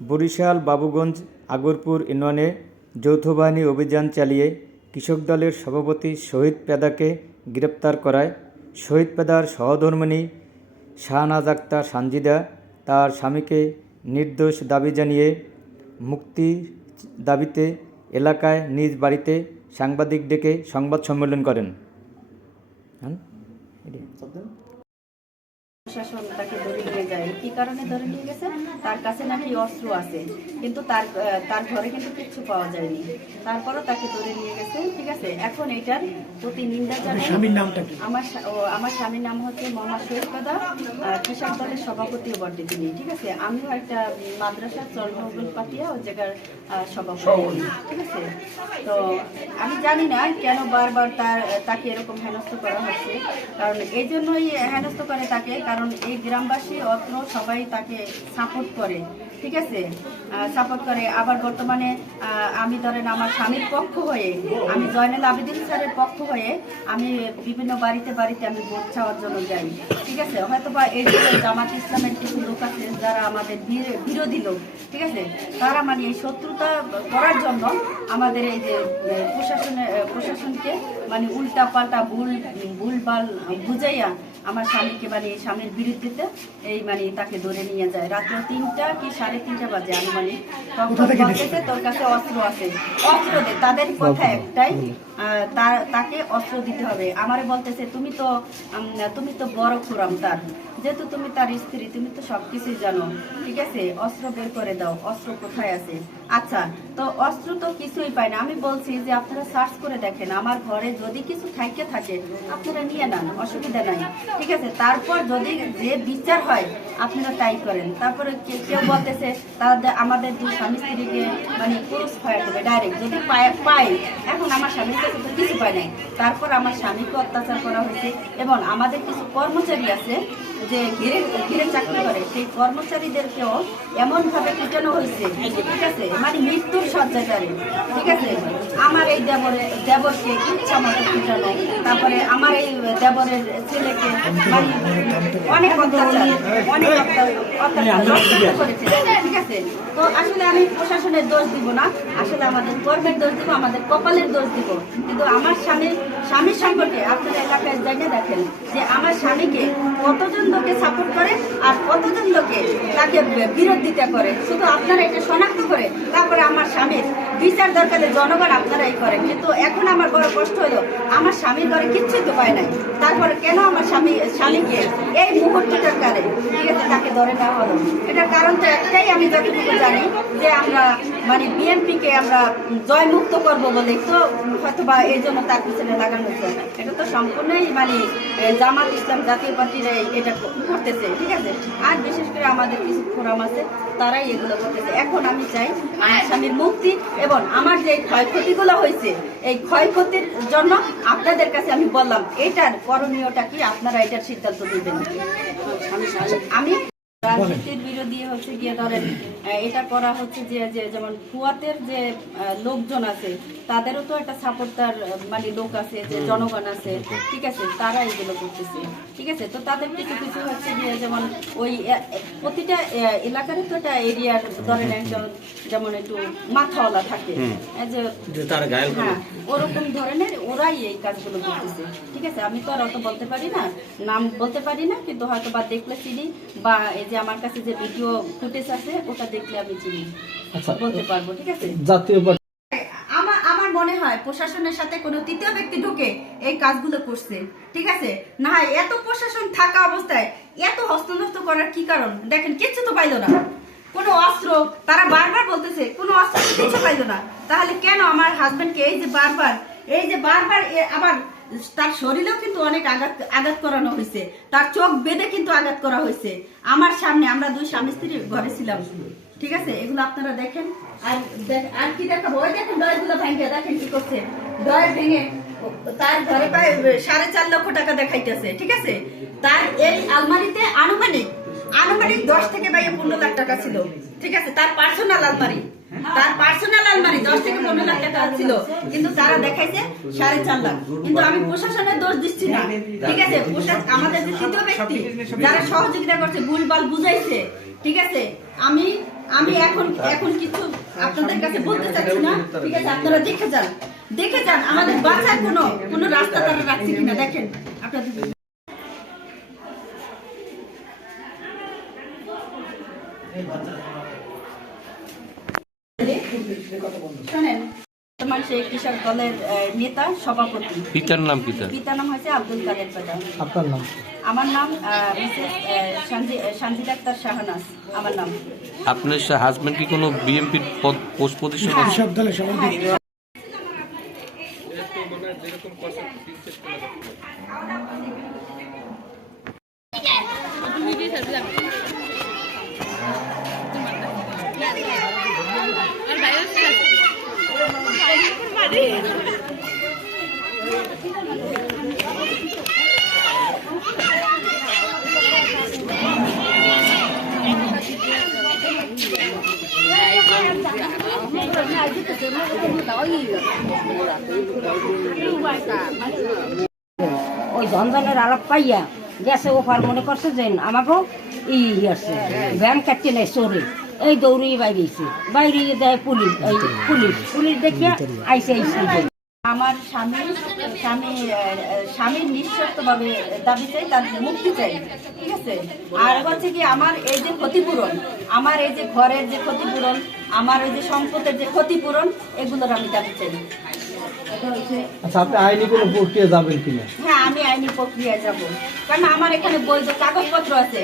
বরিশাল, বাবুগঞ্জ, আগরপুর ইউনিয়নে যৌথ বাহিনী অভিযান চালিয়ে কৃষক দলের সভাপতি শহীদ পেদাকে গ্রেপ্তার করায় শহীদ পেদার সহধর্মিণী শাহনাজ আক্তার সানজিদা তার স্বামীকে নির্দোষ দাবি জানিয়ে মুক্তির দাবিতে এলাকায় নিজ বাড়িতে সাংবাদিক ডেকে সংবাদ সম্মেলন করেন হ্যাঁ। প্রশাসন তাকে ধরে নিয়ে যায়। কি কারণে ধরে নিয়ে গেছে? তার কাছে নাকি অস্ত্র আছে। কিন্তু তার তার ঘরে কিন্তু কিচ্ছু পাওয়া যায়নি। তারপরও তাকে ধরে নিয়ে গেছে ঠিক আছে? এখন এইটার প্রতি নিন্দা জানাই। আমার আমার স্বামীর নাম হচ্ছে মোহাম্মদ শহীদ কাদা কৃষক দলের সভাপতিও বটে তিনি ঠিক আছে? আমিও একটা মাদ্রাসা চন্দ্রগুল পাতিয়া ও জায়গার সভাপতি। ঠিক আছে? তো আমি জানি না কেন বারবার তার তাকে এরকম হেনস্থ করা হচ্ছে। কারণ এই জন্যই হেনস্থ করে তাকে কারণ এই গ্রামবাসী অত্র সবাই তাকে সাপোর্ট করে ঠিক আছে? সাপোর্ট করে। আবার বর্তমানে আমি ধরেন আমার স্বামীর পক্ষ হয়ে আমি জয়নাল আবেদিন স্যারের পক্ষ হয়ে আমি বিভিন্ন বাড়িতে বাড়িতে আমি ভোট চাওয়ার জন্য যাই ঠিক আছে? হয়তো বা এই জামাত ইসলামের কিছু লোক আছে যারা আমাদের বিরোধী লোক ঠিক আছে? তারা মানে এই শত্রুতা করার জন্য আমাদের এই যে আহ, প্রশাসনের প্রশাসনকে মানে উল্টা পাল্টা ভুল ভুলভাল বুঝাইয়া আমার স্বামীকে মানে স্বামীর বিরুদ্ধেতে এই মানে তাকে ধরে নিয়ে যায়। রাত্র তিনটা কি সাড়ে তিনটা বাজে আনুমানিক। তখন বলতেছে তোর কাছে অস্ত্র আছে। অস্ত্র দে তাদের কথা একটাই তাকে অস্ত্র দিতে হবে। আমারে বলতেছে তুমি তো তুমি তো বড় খুরাম তার। যেহেতু তুমি তার স্ত্রী তুমি তো সবকিছুই জানো। ঠিক আছে? অস্ত্র বের করে দাও। অস্ত্র কোথায় আছে? আচ্ছা তো অস্ত্র তো কিছুই পাই না। আমি বলছি যে আপনারা সার্চ করে দেখেন। আমার ঘরে যদি কিছু থাইকে থাকে, আপনারা নিয়ে নেন, অসুবিধা নাই। ঠিক আছে? তারপর যদি যে বিচার হয়, আপনারা তাই করেন। তারপরে কেউ বলতেছে তাদের আমাদের দুই স্বামী স্ত্রীকে মানে পুরুষ ফায়ার করবে ডাইরেক্ট যদি পায় এখন আমার স্বামীর কাছে তো কিছু পায় নাই। তারপর আমার স্বামীকে অত্যাচার করা হয়েছে। এবং আমাদের কিছু কর্মচারী আছে, যে ঘিরে ঘিরে চাকরি করে। সেই কর্মচারীদেরকেও এমনভাবে পিটানো হয়েছে, ঠিক আছে? মানে মৃত্যুর সজ্জাচারে ঠিক আছে? আমার এই দেবরের দেবরকে ইচ্ছা পিটানো তারপরে আমার এই দেবরের ছেলেকে অনেক অত্যাচার অনেক অত্যাচার অত্যাচার করেছে। ঠিক আছে? তো আসলে আমি প্রশাসনের দোষ দিব না। আসলে আমাদের কর্মের দোষ দিব আমাদের কপালের দোষ দিব। কিন্তু আমার স্বামীর স্বামীর সম্পর্কে আপনার এলাকায় জায়গা দেখেন যে আমার স্বামীকে কতজন লোকে সাপোর্ট করে আর কতজন লোকে তাকে বিরোধিতা করে? শুধু আপনারা এটা শনাক্ত করে তারপরে আমার স্বামীর বিচার দরকারে জনগণ আপনারাই করেন। কিন্তু এখন আমার বড় কষ্ট হলো, আমার স্বামীর ঘরে কিচ্ছুই তো পায় নাই। তারপরে কেন আমার স্বামী, স্বামীকে এই মুহূর্তটার কারে ঠিক আছে, তাকে ধরে নেওয়া হলো। এটার কারণ তো একটাই আমি যতটুকু জানি যে আমরা মানে বিএনপিকে আমরা জয়মুক্ত করব বলে তো হয়তো বা এই জন্য তার পিছনে লাগানো হচ্ছে এটা তো সম্পূর্ণই মানে জামাত ইসলাম জাতীয় পার্টিরা এটা করতেছে, ঠিক আছে? আর বিশেষ করে আমাদের কিছু ফোরাম আছে, তারাই এগুলো করতেছে। এখন আমি চাই আমার স্বামীর মুক্তি এবং আমার যে ক্ষয়ক্ষতিগুলো হয়েছে, এই ক্ষয়ক্ষতির জন্য আপনাদের কাছে আমি বললাম, এটার করণীয়টা কি? আপনারা এটার সিদ্ধান্ত নেবেন। আমি রাজনীতির বিরোধী হচ্ছে গিয়ে ধরেন এটা করা হচ্ছে যে যে যেমন ফুয়াতের যে লোকজন আছে তাদেরও তো একটা সাপোর্টার মানে লোক আছে যে জনগণ আছে ঠিক আছে তারা এগুলো করতেছে ঠিক আছে? তো তাদের কিছু কিছু হচ্ছে গিয়ে যেমন ওই প্রতিটা এলাকারই তো একটা এরিয়ার ধরেন একজন যেমন একটু মাথাওয়ালা থাকে এই যে হ্যাঁ ওরকম ধরনের ওরাই এই কাজগুলো করতেছে ঠিক আছে? আমি তো আর অত বলতে পারি না নাম বলতে পারি না কিন্তু হয়তো বা দেখলে চিনি বা এই যে আমার কাছে যে ভিডিও ফুটেজ আছে ওটা দেখলে আমি চিনি। আচ্ছা বলতে পারব ঠিক আছে? জাতীয় মনে হয় প্রশাসনের সাথে কোনো তৃতীয় ব্যক্তি ঢুকে এই কাজগুলো করছে ঠিক আছে? না হয় এত প্রশাসন থাকা অবস্থায় এত হস্তনস্ত করার কি কারণ? দেখেন কিচ্ছু তো পাইলো না। কোনো অস্ত্র তারা বারবার বলতেছে কোনো অস্ত্র কিছু পাইলো না। তাহলে কেন আমার হাজবেন্ডকে এই যে বারবার এই যে বারবার আবার তার শরীরেও কিন্তু অনেক আঘাত আঘাত করানো হয়েছে। তার চোখ বেঁধে কিন্তু আঘাত করা হয়েছে। আমার সামনে, আমরা দুই স্বামী স্ত্রী ঘরে ছিলাম। ঠিক আছে? এগুলো আপনারা দেখেন। আর আর কি দেখাবো? ওই দেখেন ডয়গুলো ভেঙে দেখেন কি করছে। ডয় ভেঙে তার ঘরে প্রায় সাড়ে চার লক্ষ টাকা দেখাইতেছে। ঠিক আছে? তার এই আলমারিতে আনুমানিক আনুমানিক দশ থেকে বাইরে পনেরো লাখ টাকা ছিল। ঠিক আছে, তার পার্সোনাল আলমারি। তার পার্সোনাল আলমারি দশ থেকে পনেরো লাখ টাকা ছিল। কিন্তু তারা দেখাইছে সাড়ে চার লাখ। কিন্তু আমি প্রশাসনের দোষ দিচ্ছি না। ঠিক আছে আমাদের যে তৃতীয় ব্যক্তি, যারা সহযোগিতা করছে, ভুলভাল বুঝাইছে। ঠিক আছে, আমি আমি এখন এখন কিছু আপনাদের কাছে বলতে চাচ্ছি না। ঠিক আছে, আপনারা দেখে যান। দেখে যান, আমাদের বাঁচার কোনো কোনো রাস্তা তারা রাখছে কিনা, দেখেন। আপনাদের শোনেন তোমার সেই কৃষক দলের নেতা সভাপতি। পিতার নাম কি তার? পিতার নাম হচ্ছে আব্দুল কাদের পেদা আপনার নাম? আমার নাম মিসেস সঞ্জিত আমার নাম। আপনার হাজবেন্ড কি কোনো বিএমপির পদ পোস্ট পজিশন হ্যাঁ। দলের সভাপতি। ওই ধনধনের আলাপ পাইয়া গেছে ওপার মনে করছে যে আমাকেও ই আছে ভ্যান কাটতে নাই, চোরে। এই দৌড়িয়ে বাইরেছে বাইরে দেয় পুলিশ, এই পুলিশ। পুলিশ দেখে আইসে আইসে আমার স্বামী স্বামী স্বামীর নিঃশর্তভাবে দাবি চাই তার মুক্তি চাই, ঠিক আছে? আর হচ্ছে কি, আমার এই যে ক্ষতিপূরণ, আমার এই যে ঘরের যে ক্ষতিপূরণ, আমার ওই যে সম্পদের যে ক্ষতিপূরণ, এগুলোর আমি দাবি চাই। আচ্ছা আপনি আইনি কোনো প্রক্রিয়া যাবেন কিনা? হ্যাঁ আমি আইনি প্রক্রিয়া যাব। কারণ আমার এখানে বৈধ কাগজপত্র আছে।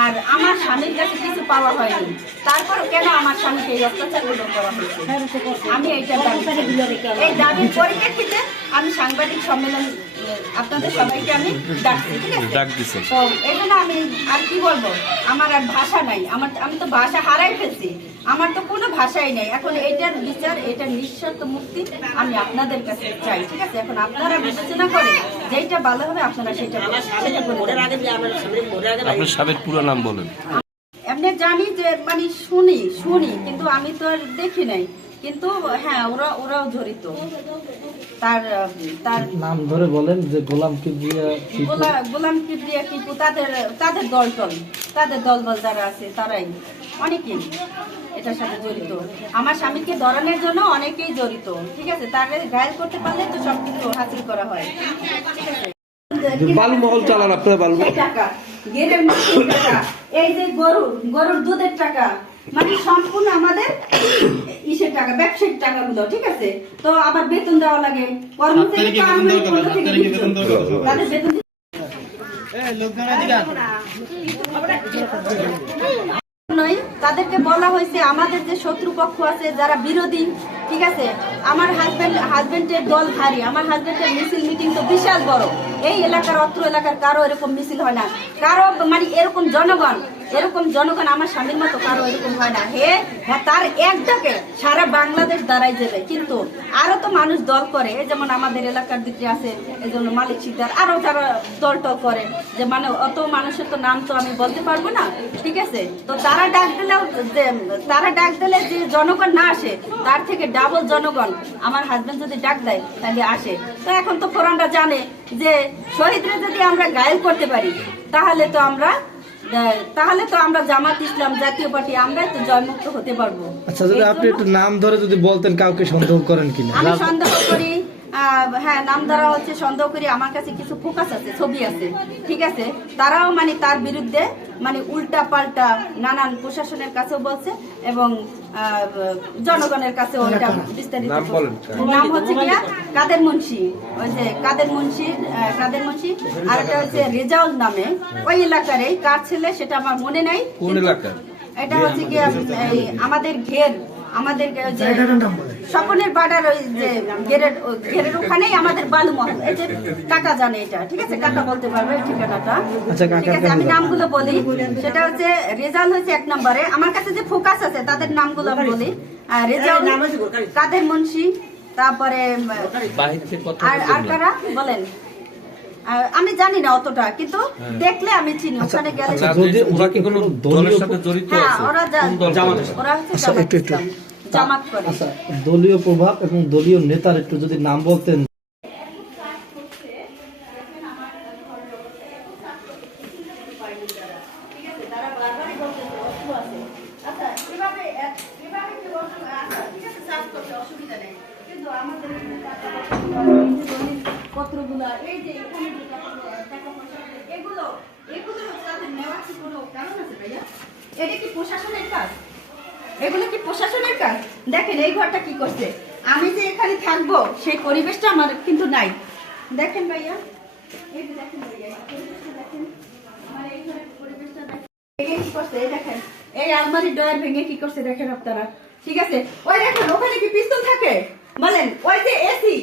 আর আমার স্বামীর কাছে কিছু পাওয়া হয়নি। তারপর কেন আমার স্বামীকে এই অত্যাচারগুলো করা হয়েছে? আমি এইটা। এই দাবির পরিপ্রেক্ষিতে আমি সাংবাদিক সম্মেলন আপনাদের সবাইকে আমি ডাকছি ঠিক আছে? ডাক দিছেন। তো এই জন্য আমি আর কি বলব? আমার আর ভাষা নাই। আমার আমি তো ভাষা হারাই ফেলছি। আমার তো কোনো ভাষাই নেই। এখন এটার বিচার এটার নিঃশর্ত মুক্তি আমি আপনাদের কাছে চাই ঠিক আছে? এখন আপনারা বিবেচনা করে যেটা ভালো হবে আপনারা সেটা। আপনার স্বামীর পুরো নাম বলেন। এমনি জানি যে মানে শুনি শুনি কিন্তু আমি তো আর দেখি নাই। কিন্তু হ্যাঁ ওরা ওরাও জড়িত। তার তার নাম ধরে বলেন যে গোলাম কিবরিয়া গোলাম কিবরিয়া টিপু তাদের তাদের দল টল তাদের দলবল যারা আছে তারাই। অনেকেই এটার সাথে জড়িত। আমার স্বামীকে ধরানোর জন্য অনেকেই জড়িত ঠিক আছে? তার ঘায়ল করতে পারলে তো সবকিছু হাসিল করা হয়। ঠিক আছে? বালু চালান আপনারা বালু এই টাকা গেরের টাকা এই যে গরু গরুর দুধের টাকা মানে সম্পূর্ণ আমাদের ইসের টাকা ব্যবসায়িক টাকাগুলো ঠিক আছে? তো আবার বেতন দেওয়া লাগে। কর্মচারী। তাদের বেতন তাদেরকে বলা হয়েছে আমাদের যে শত্রুপক্ষ আছে যারা বিরোধী ঠিক আছে? আমার হাজবেন্ড হাজবেন্ডের দল ভারী আমার হাজবেন্ডের মিছিল মিটিং তো বিশাল বড়। এই এলাকার অত্র এলাকার কারও এরকম মিছিল হয় না। কারও মানে এরকম জনগণ এরকম জনগণ আমার স্বামীর মতো কারও এরকম হয় না। হে হ্যাঁ তার একটাকে সারা বাংলাদেশ দাঁড়াই যাবে কিন্তু আরও তো মানুষ দল করে, যেমন আমাদের এলাকার দিকে আছে, এই জন্য মালিক শিকদার আরও যারা দল টল করে, যে মানে অত মানুষের তো নাম তো আমি বলতে পারব না, ঠিক আছে? তো তারা ডাক দিলেও তারা ডাক দিলে যে জনগণ না আসে, তার থেকে ডাবল জনগণ আমার হাজবেন্ড যদি ডাক দেয়, তাহলে আসে। তো এখন তো ফোরানরা জানে যে, শহীদরা যদি আমরা গায়েল করতে পারি, তাহলে তো আমরা তাহলে তো আমরা জামাত ইসলাম জাতীয় পার্টি আমরাই তো জয়মুক্ত হতে পারব। আচ্ছা যদি আপনি একটু নাম ধরে যদি বলতেন কাউকে সন্দেহ করেন কিনা। আমি সন্দেহ করি হ্যাঁ নাম দ্বারা হচ্ছে সন্দেহ করি আমার কাছে কিছু ফোকাস আছে ছবি আছে ঠিক আছে? তারাও মানে তার বিরুদ্ধে মানে উল্টা পাল্টা নানান প্রশাসনের কাছেও বলছে এবং আহ, জনগণের কাছেও এটা বিস্তারিত নাম হচ্ছে কিনা কাদের মুন্সি? ওই যে কাদের মুন্সি আহ, কাদের মুন্সি? আর একটা হচ্ছে রেজাউল নামে। ওই এলাকারই কার ছেলে সেটা আমার মনে নাই কোন কিন্তু এলাকার? এটা হচ্ছে কি আমাদের ঘের আমাদের যে স্বপনের বাডার ওই যে ঘেরের ওই ঘেরের ওখানেই আমাদের বালুমহল। এই যে কাকা জানে এটা ঠিক আছে? কাকা বলতে পারবে এই ঠিকানাটা। আচ্ছা, ঠিক আছে আমি নামগুলো বলি। সেটা হচ্ছে রেজাল্ট হচ্ছে এক নম্বরে। আমার কাছে যে ফোকাস আছে তাদের নামগুলো আমি বলি। আর রেজাল্ট কাদের মুন্সি তারপরে আর আর কারা বলেন। আমি জানি না অতটা কিন্তু দেখলে আমি চিনি ওখানে গেলে যদি- ওরা কি কোনো দলের সাথে জড়িত হ্যাঁ আছে? ওরা? ওরা হচ্ছে আচ্ছা, আচ্ছা দলীয় প্রভাব এবং দলীয় নেতার একটু যদি নাম বলতেন। এগুলো এগুলো নেওয়ার কি কোনো কারণ আছে ভাইয়া? এটা কি প্রশাসনের কাজ? এগুলো কি প্রশাসনের কাজ? দেখেন, এই ঘরটা কি করছে? আমি যে এখানে থাকব, সেই পরিবেশটা আমার কিন্তু নাই। দেখেন ভাইয়া দেখেন এই ভেঙে কি করছে? দেখেন ঠিক আছে? ওই ওখানে কি পিস্তল থাকে? বলেন, ওই যে এসি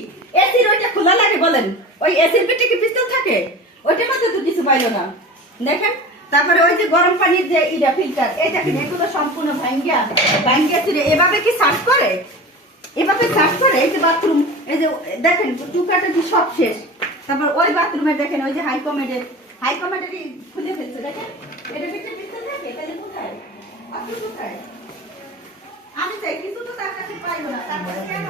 এসির ওইটা খোলা লাগে বলেন। ওই এসির পেটে কি পিস্তল থাকে? ওইটার মধ্যে তো কিছু পাইলো না। দেখেন তারপরে ওই যে গরম পানির যে ইটা ফিল্টার এটা কি? এগুলো সম্পূর্ণ ভাঙ্গিয়া ভাঙ্গিয়া ছিল এভাবে কি সার্চ করে? এভাবে সার্চ করে? এই যে বাথরুম এই যে দেখেন টুকাটা সব শেষ। তারপর ওই বাথরুমে দেখেন ওই যে হাই কমেডের হাই কমেডের খুলে ফেলছে দেখেন? এটা ভিতরে পিস্তল থাকে তাহলে কোথায়? আপনি কোথায়? আমি চাই কিছু তো তার কাছে পাইলো না তারপরে কেন?